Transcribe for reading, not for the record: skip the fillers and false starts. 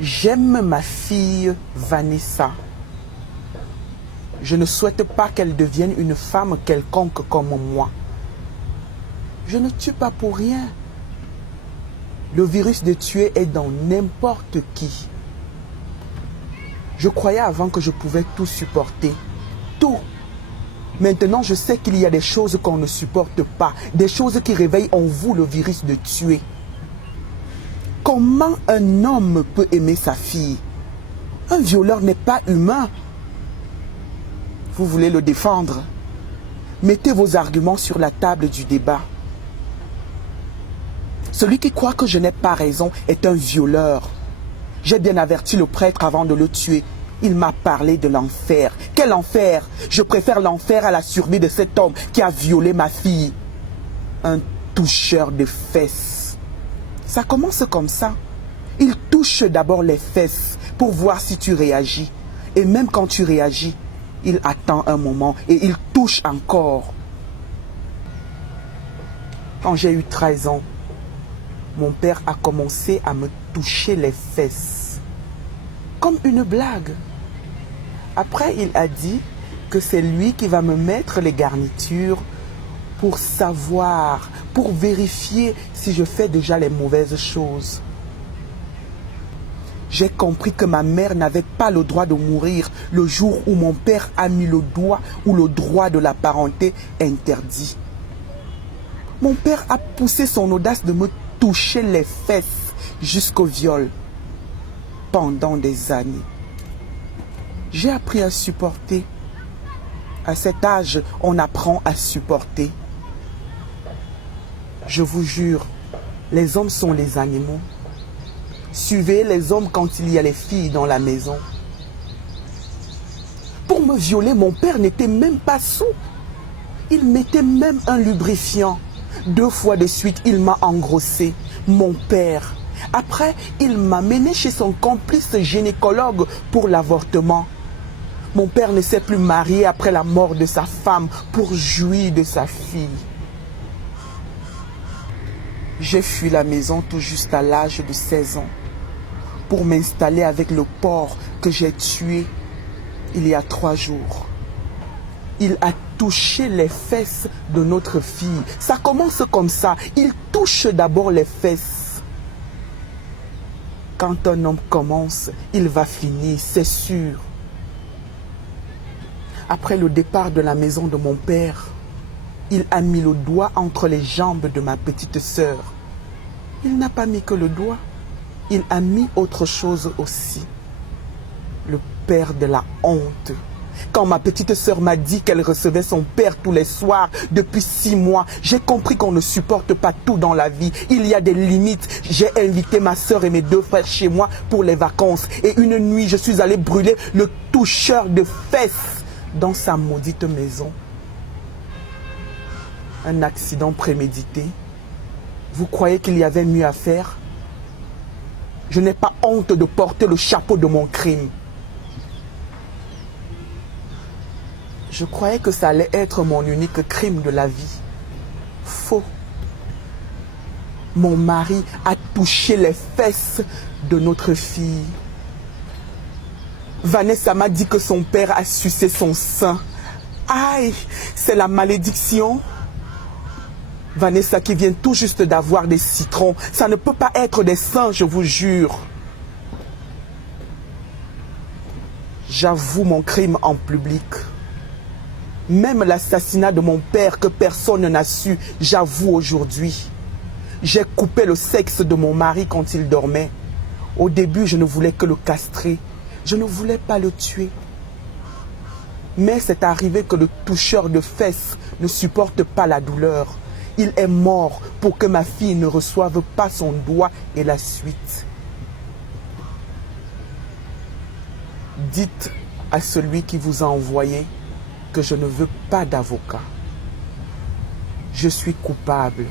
J'aime ma fille Vanessa. Je ne souhaite pas qu'elle devienne une femme quelconque comme moi. Je ne tue pas pour rien. Le virus de tuer est dans n'importe qui. Je croyais avant que je pouvais tout supporter. Tout. Maintenant, je sais qu'il y a des choses qu'on ne supporte pas. Des choses qui réveillent en vous le virus de tuer. Comment un homme peut aimer sa fille? Un violeur n'est pas humain. Vous voulez le défendre? Mettez vos arguments sur la table du débat. Celui qui croit que je n'ai pas raison est un violeur. J'ai bien averti le prêtre avant de le tuer. Il m'a parlé de l'enfer. Quel enfer? Je préfère l'enfer à la survie de cet homme qui a violé ma fille. Un toucheur de fesses. Ça commence comme ça. Il touche d'abord les fesses pour voir si tu réagis. Et même quand tu réagis, il attend un moment et il touche encore. Quand j'ai eu 13 ans, mon père a commencé à me toucher les fesses. Comme une blague. Après, il a dit que c'est lui qui va me mettre les garnitures pour savoir, pour vérifier si je fais déjà les mauvaises choses. J'ai compris que ma mère n'avait pas le droit de mourir le jour où mon père a mis le doigt où le droit de la parenté interdit. Mon père a poussé son audace de me toucher les fesses jusqu'au viol pendant des années. J'ai appris à supporter. À cet âge, on apprend à supporter. Je vous jure, les hommes sont les animaux. Suivez les hommes quand il y a les filles dans la maison. Pour me violer, mon père n'était même pas saoul. Il mettait même un lubrifiant. 2 fois de suite, il m'a engrossé. Mon père. Après, il m'a mené chez son complice gynécologue pour l'avortement. Mon père ne s'est plus marié après la mort de sa femme pour jouir de sa fille. J'ai fui la maison tout juste à l'âge de 16 ans pour m'installer avec le porc que j'ai tué il y a 3 jours. Il a touché les fesses de notre fille. Ça commence comme ça. Il touche d'abord les fesses. Quand un homme commence, il va finir, c'est sûr. Après le départ de la maison de mon père, il a mis le doigt entre les jambes de ma petite sœur. Il n'a pas mis que le doigt. Il a mis autre chose aussi. Le père de la honte. Quand ma petite sœur m'a dit qu'elle recevait son père tous les soirs depuis 6 mois, j'ai compris qu'on ne supporte pas tout dans la vie. Il y a des limites. J'ai invité ma sœur et mes 2 frères chez moi pour les vacances. Et une nuit, je suis allé brûler le toucheur de fesses dans sa maudite maison. Un accident prémédité. Vous croyez qu'il y avait mieux à faire? Je n'ai pas honte de porter le chapeau de mon crime. Je croyais que ça allait être mon unique crime de la vie. Faux. Mon mari a touché les fesses de notre fille. Vanessa m'a dit que son père a sucé son sein. Aïe, c'est la malédiction. Vanessa qui vient tout juste d'avoir des citrons. Ça ne peut pas être des seins, je vous jure. J'avoue mon crime en public. Même l'assassinat de mon père que personne n'a su, j'avoue aujourd'hui. J'ai coupé le sexe de mon mari quand il dormait. Au début, je ne voulais que le castrer. Je ne voulais pas le tuer. Mais c'est arrivé que le toucheur de fesses ne supporte pas la douleur. Il est mort pour que ma fille ne reçoive pas son doigt et la suite. Dites à celui qui vous a envoyé que je ne veux pas d'avocat. Je suis coupable.